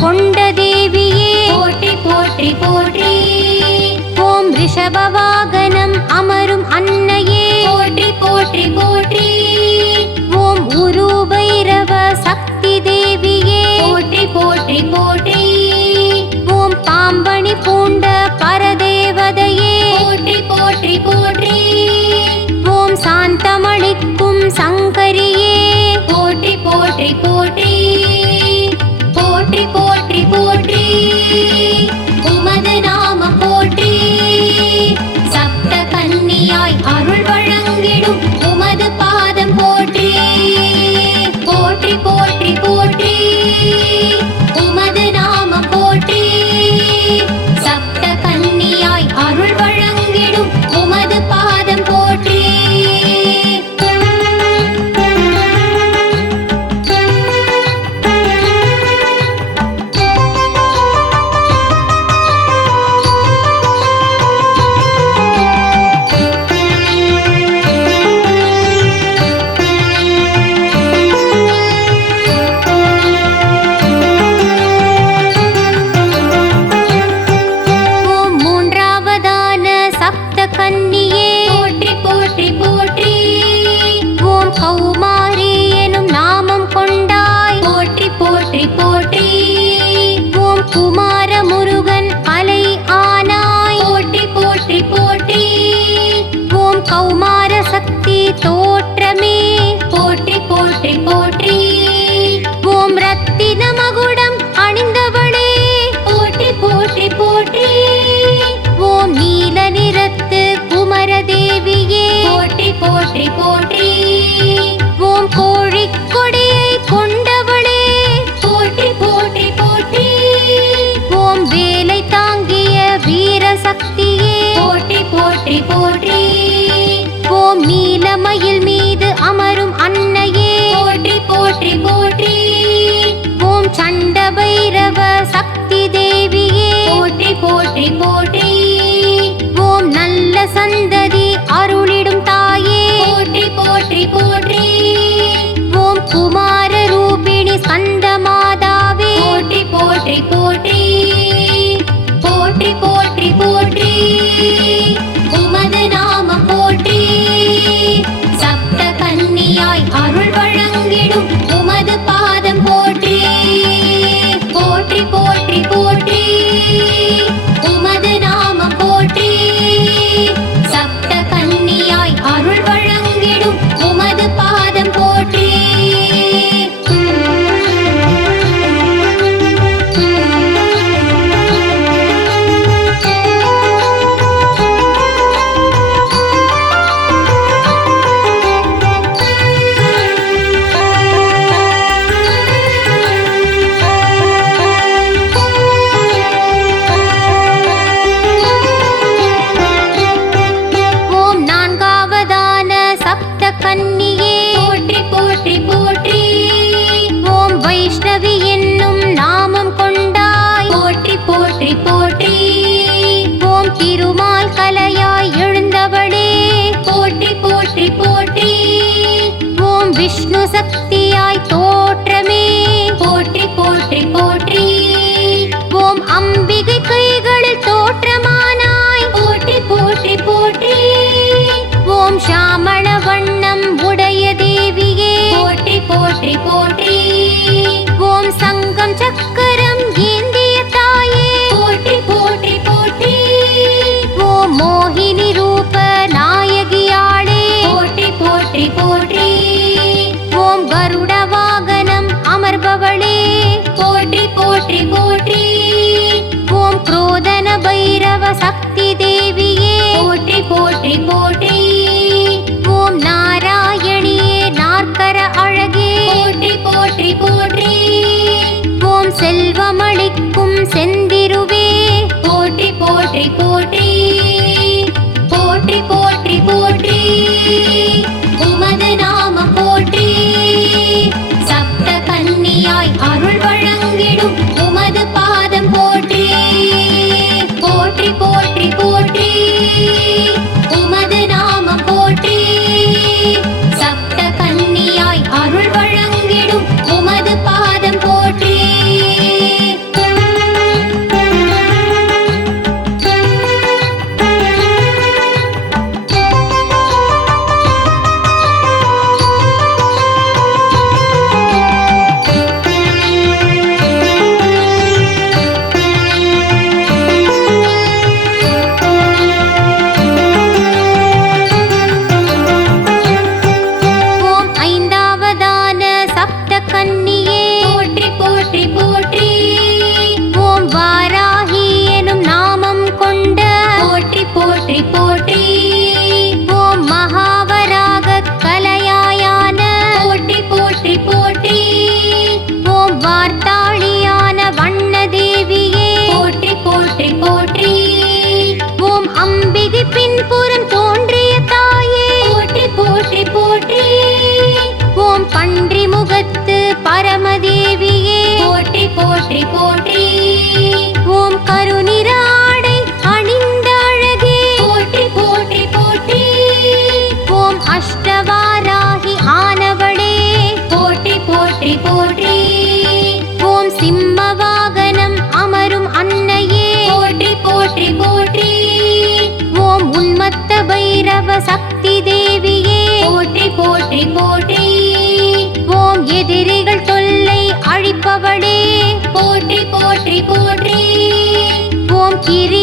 கொண்ட தேவியே போற்றி போற்றி போற்றி. ஓம் ரிஷபவாகனம் போற்றி போற்றி. ஓம் திருமால் கலையாய் எழுந்தவளே. போற்றி போற்றி போற்றி. ஓம் விஷ்ணு சக்தி அருள் வழங்கிடும். ஓம்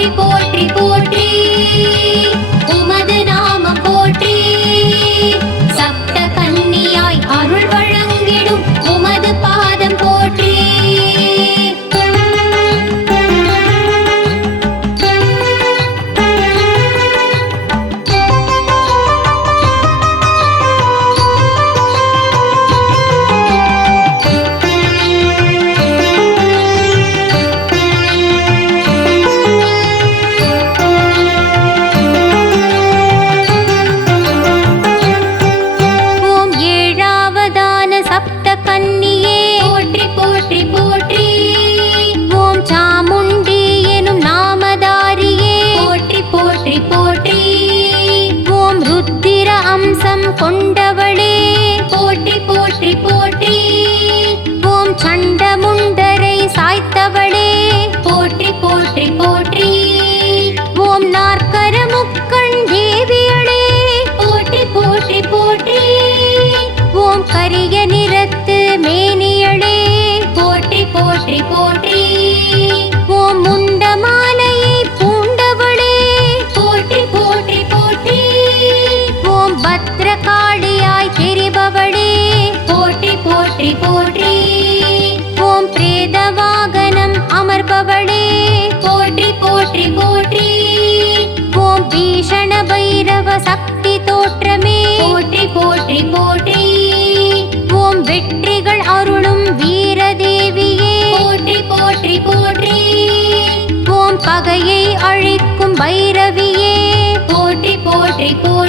போற்றி போற்றி கவியே போற்றி போற்றி போ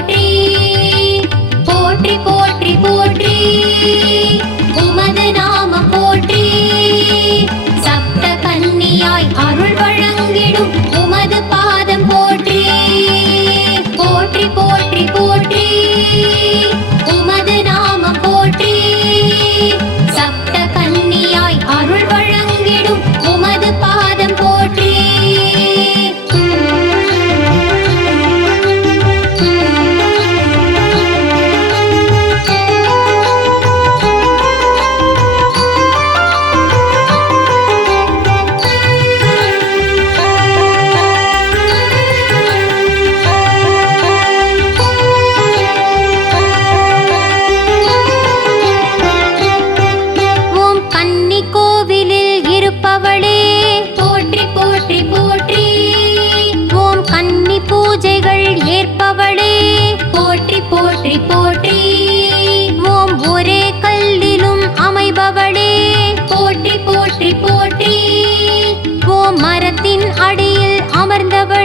அடியில் அமர்ந்தவள்